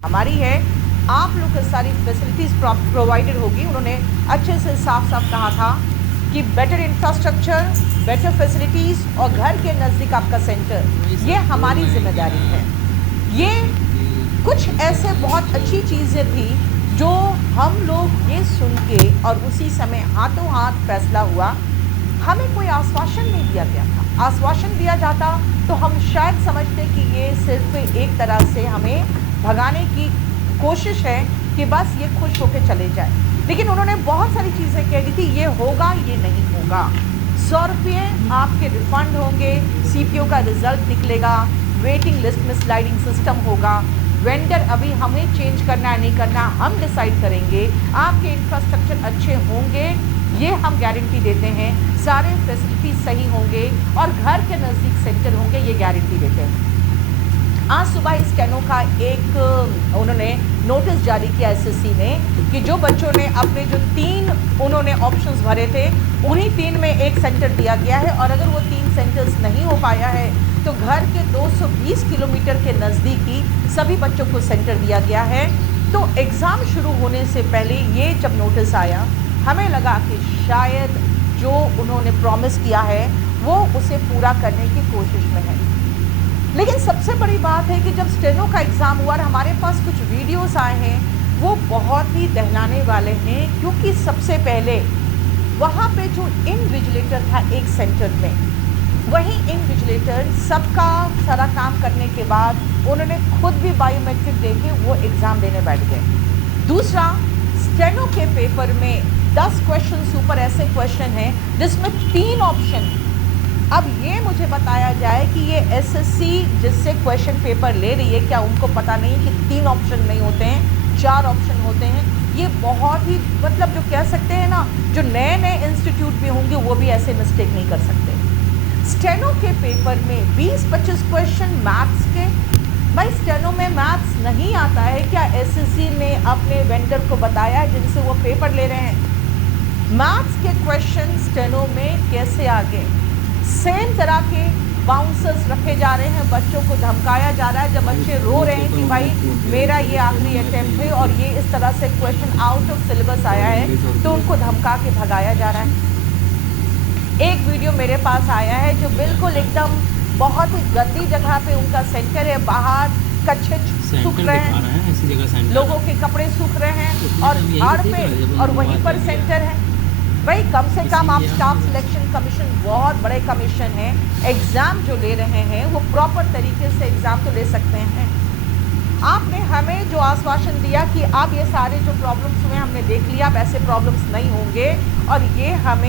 हमारी है, आप लोग को सारी फैसिलिटीज़ प्रोवाइडेड होगी। उन्होंने अच्छे से साफ साफ कहा था कि बेटर इंफ्रास्ट्रक्चर, बेटर फैसिलिटीज़ और घर के नज़दीक आपका सेंटर, ये हमारी जिम्मेदारी है। ये कुछ ऐसे बहुत अच्छी चीज़ें थी जो हम लोग ये सुन के और उसी समय हाथों हाथ फैसला हुआ। हमें कोई आश्वासन नहीं दिया गया था। आश्वासन दिया जाता तो हम शायद समझते कि ये सिर्फ एक तरह से हमें भगाने की कोशिश है कि बस ये खुश होकर चले जाए, लेकिन उन्होंने बहुत सारी चीज़ें कह दी थी, ये होगा ये नहीं होगा। 100 रुपये आपके रिफंड होंगे, सीपीओ का रिजल्ट निकलेगा, वेटिंग लिस्ट में स्लाइडिंग सिस्टम होगा, वेंडर अभी हमें चेंज करना है नहीं करना हम डिसाइड करेंगे, आपके इंफ्रास्ट्रक्चर अच्छे होंगे ये हम गारंटी देते हैं, सारे फैसिलिटी सही होंगे और घर के नज़दीक सेंटर होंगे ये गारंटी देते हैं। आज सुबह स्टेनो का एक उन्होंने नोटिस जारी किया एसएससी ने कि जो बच्चों ने अपने जो 3 उन्होंने ऑप्शंस भरे थे उन्हीं 3 में एक सेंटर दिया गया है, और अगर वो 3 सेंटर्स नहीं हो पाया है तो घर के 220 किलोमीटर के नज़दीकी सभी बच्चों को सेंटर दिया गया है। तो एग्ज़ाम शुरू होने से पहले ये जब नोटिस आया हमें लगा कि शायद जो उन्होंने प्रॉमिस किया है वो उसे पूरा करने की कोशिश में है। लेकिन सबसे बड़ी बात है कि जब स्टेनो का एग्ज़ाम हुआ और हमारे पास कुछ वीडियोस आए हैं वो बहुत ही दहलाने वाले हैं, क्योंकि सबसे पहले वहाँ पे जो इनविजिलेटर था एक सेंटर में, वही इनविजिलेटर सबका सारा काम करने के बाद उन्होंने खुद भी बायोमेट्रिक देके वो एग्ज़ाम देने बैठ गए। दूसरा, स्टेनो के पेपर में 10 क्वेश्चन ऊपर ऐसे क्वेश्चन हैं जिसमें 3 ऑप्शन। अब ये मुझे बताया जाए कि ये एसएससी जिससे क्वेश्चन पेपर ले रही है, क्या उनको पता नहीं कि 3 ऑप्शन नहीं होते हैं, 4 ऑप्शन होते हैं? ये बहुत ही मतलब जो कह सकते हैं ना, जो नए नए इंस्टीट्यूट भी होंगे वो भी ऐसे मिस्टेक नहीं कर सकते। स्टेनो के पेपर में 20-25 क्वेश्चन मैथ्स के। भाई स्टेनो में मैथ्स नहीं आता है क्या? एसएससी ने अपने वेंडर को बताया जिनसे वो पेपर ले रहे हैं। मैथ्स के क्वेश्चन स्टेनो में कैसे आ गए? सेम तरह के बाउंसर्स रखे जा रहे हैं, बच्चों को धमकाया जा रहा है। जब बच्चे रो रहे हैं कि भाई मेरा ये आखिरी अटेम्प्ट है और ये इस तरह से क्वेश्चन आउट ऑफ सिलेबस आया है, तो उनको धमका के भगाया जा रहा है। एक वीडियो मेरे पास आया है जो बिल्कुल एकदम बहुत ही गंदी जगह पे उनका सेंटर है, बाहर कच्चे सूख रहे हैं, लोगों के कपड़े सूख रहे हैं और झाड़ पे, और वहीं पर सेंटर है। भाई कम से कम आप स्टाफ सिलेक्शन कमीशन, बहुत बड़े कमीशन है, एग्ज़ाम जो ले रहे हैं वो प्रॉपर तरीके से एग्ज़ाम तो ले सकते हैं। आपने हमें जो आश्वासन दिया कि अब ये सारे जो प्रॉब्लम्स हुए हमने देख लिया, अब ऐसे प्रॉब्लम्स नहीं होंगे, और ये हमें